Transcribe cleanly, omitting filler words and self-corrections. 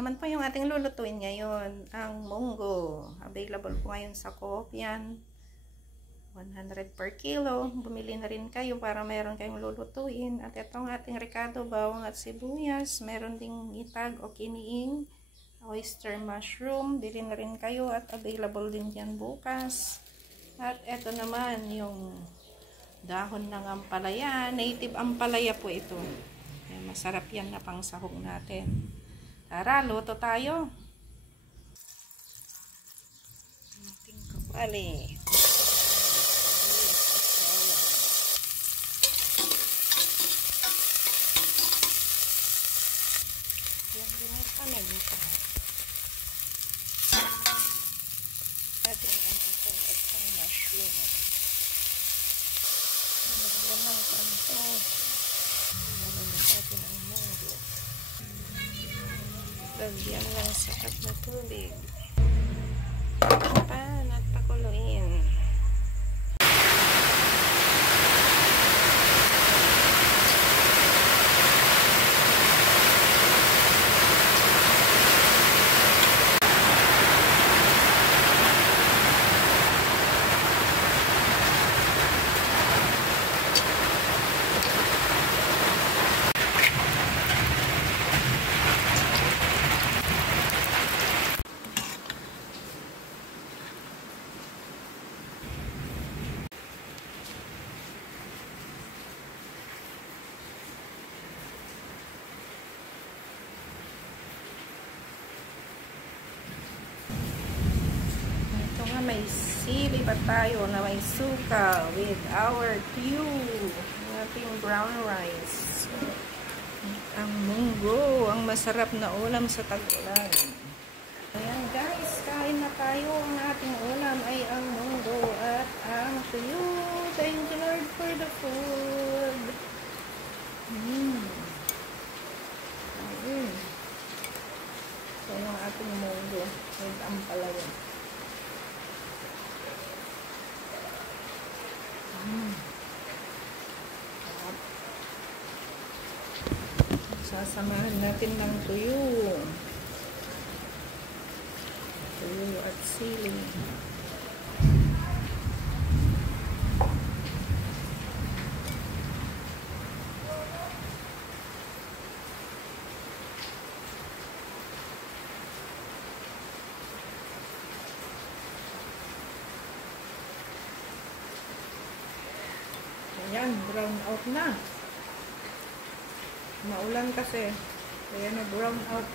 naman po yung ating lulutuin ngayon, ang munggo. Available po ngayon sa Coop yan. 100 per kilo. Bumili na rin kayo para mayroon kayong lulutuin. At itong ating ricado, bawang at sibuyas. Meron ding itag o kiniing, oyster mushroom. Bili na rin kayo at available din yan bukas. At ito naman yung dahon ng ampalaya. Native ampalaya po ito. Masarap yan na pang sahog natin. Tara, luto tayo. Ating kawali. Yan din ay panagita. Ating ang itong mushroom. Nagyan ng kanto. Nalagyan natin ang munggo. Lagyan lang sapat na tubig. Pan at pakuluin. May sili pa tayo na may suka with our tube. Ating brown rice. Ang munggo, ang masarap na ulam sa tag-ulan. Ayan guys, kain na tayo. Ang ating ulam ay ang munggo at ang tuyo. Thank you Lord for the food. So yung ating munggo with ampalaya. Sasamahan natin ng tuyo at sili. Ayan, brown out na. Maulan kasi, kaya na brown out.